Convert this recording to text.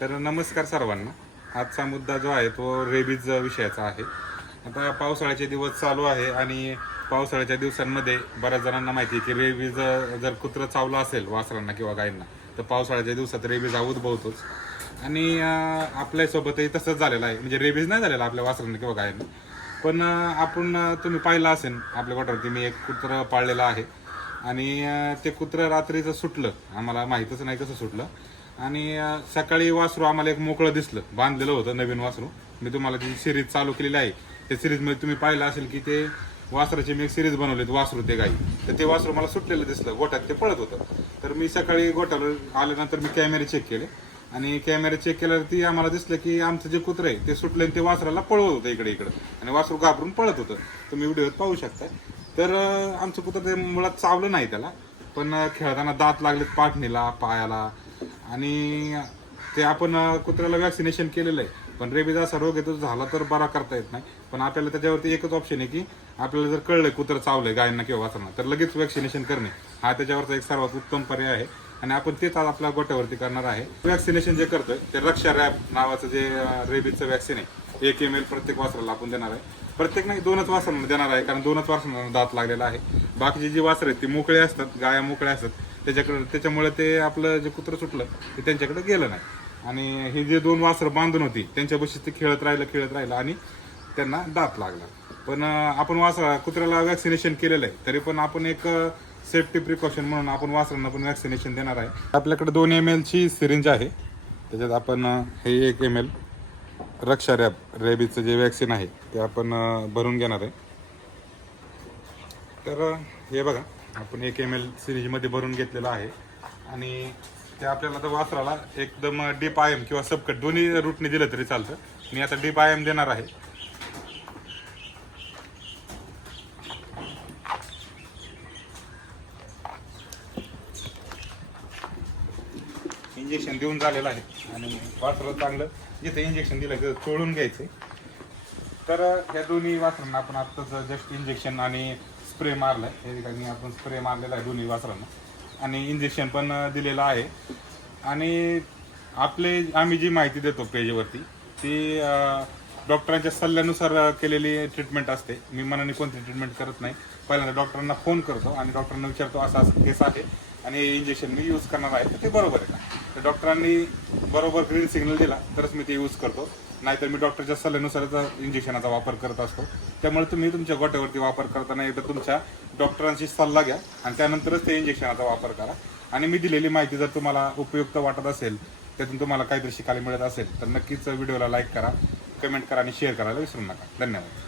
तर नमस्कार सर्वांना. आजचा मुद्दा जो आहे तो रेबीज विषयाचा आहे. आता पावसाळ्याचे दिवस चालू आहे आणि पावसाळ्याच्या दिवसांमध्ये बऱ्याच जणांना माहिती आहे की रेबीज जर कुत्रं चावलं असेल वासरांना किंवा गायींना तर पावसाळ्याच्या दिवसात रेबीज हा उद्भवतोच. आणि आपल्यासोबतही तसंच झालेलं आहे. म्हणजे रेबीज नाही झालेला आपल्या वासरांना किंवा गायींना, पण तुम्ही पाहिलं असेल आपल्या गोठ्यावरती मी एक कुत्रं पाळलेलं आहे. आणि ते कुत्रं रात्रीचं सुटलं, आम्हाला माहीतच नाही कसं सुटलं. आणि सकाळी वासरू आम्हाला एक मोकळं दिसलं, बांधलेलं होतं नवीन वासरू. मी तुम्हाला जी सिरीज चालू केलेली आहे त्या सिरीजमध्ये तुम्ही पाहिलं असेल की ते वासराचे मी एक सिरीज बनवलेत, वासरू ते गाई. तर ते वासरू मला सुटलेलं दिसलं, गोठ्यात ते पळत होतं. तर मी सकाळी गोठ्यावर आल्यानंतर मी कॅमेरे चेक केले आणि कॅमेरे चेक केल्यावरती आम्हाला दिसलं की आमचं जे कुत्रं आहे ते सुटलं आणि ते वासराला पळवत होतं इकडे इकडं, आणि वासरू घाबरून पळत होतं. तुम्ही व्हिडिओत पाहू शकताय. तर आमचं कुत्रं ते मुळात चावलं नाही त्याला, पण खेळताना दात लागलेत पाठणीला, पायाला. आणि ते आपण कुत्र्याला वॅक्सिनेशन केलेलं आहे, पण रेबीज असा रोग येतो झाला तर बरा करता येत नाही. पण आपल्याला त्याच्यावरती एकच ऑप्शन आहे की आपल्याला जर कळलंय कुत्रं चावलंय गायांना किंवा वासरांना तर लगेच वॅक्सिनेशन करणे हा त्याच्यावरचा एक सर्वात उत्तम पर्याय आहे. आणि आपण तेच आज आपल्या गोठ्यावरती करणार आहे. वॅक्सिनेशन जे करतोय ते रक्षा रॅब नावाचं जे रेबीजचं वॅक्सिन आहे, 1 ml प्रत्येक वासराला आपण देणार आहे. प्रत्येक नाही, 2च वासरांना देणार आहे, कारण 2च वासरांना दात लागलेला आहे. बाकीची जी वासरं आहेत ती मोकळे असतात, गाया मोकळ्या असतात, त्याच्यामुळे ते आपलं जे कुत्रं सुटलं ते त्यांच्याकडे गेलं नाही. आणि हे जे 2 वासरं बांधून होती त्यांच्यापाशी ते खेळत राहिलं आणि त्यांना दात लागला. पण आपण कुत्र्याला वॅक्सिनेशन केलेलं आहे, तरी पण आपण एक सेफ्टी प्रिकॉशन म्हणून आपण वासरांना पण वॅक्सिनेशन देणार आहे. आपल्याकडे 2 ml ची सिरिंज आहे, त्याच्यात आपण हे 1 ml रक्षा रॅब रेबीजचं जे वॅक्सिन आहे ते आपण भरून घेणार आहे. तर हे बघा, आपण 1 ml सिरीजमध्ये भरून घेतलेलं आहे. आणि ते आपल्याला तर वासराला एकदम डीप आय एम किंवा सबकट दोन्ही रूटने दिलं तरी चालतं. मी आता डीप आय एम देणार आहे. इंजेक्शन देऊन झालेलं आहे आणि वासराला चांगलं जिथे इंजेक्शन दिलं तिथं चोळून घ्यायचं. तर ह्या दोन्ही वासरांना आपण आत्ताच जस्ट इंजेक्शन आणि स्प्रे मारलाय. या ठिकाणी आपण स्प्रे मारलेला आहे दोन्ही वासरांना आणि इंजेक्शन पण दिलेलं आहे. आणि आम्ही जी माहिती देतो पेजवरती ती डॉक्टरांच्या सल्ल्यानुसार केलेली ट्रीटमेंट असते. मी मनाने कोणती ट्रीटमेंट करत नाही. पहिल्यांदा डॉक्टरांना फोन करतो आणि डॉक्टरांना विचारतो असं असं केस आहे आणि इंजेक्शन मी यूज करणार आहे तर ते बरोबर आहे का. तर डॉक्टरांनी बरोबर ग्रीन सिग्नल दिला तरच मी ते यूज करतो, नाहीतर मी डॉक्टरच्या सल्ल्यानुसारच इंजेक्शनाचा वापर करत असतो. त्यामुळे तुम्ही तुमच्या गोठ्यावरती वापर करताना एकदा तुमच्या डॉक्टरांशी सल्ला घ्या आणि त्यानंतरच ते इंजेक्शनाचा वापर करा. आणि मी दिलेली माहिती जर तुम्हाला उपयुक्त वाटत असेल, त्यातून तुम्हाला काहीतरी शिकायला मिळत असेल तर नक्कीच व्हिडिओला लाईक करा, कमेंट करा आणि शेअर करायला विसरू नका. धन्यवाद.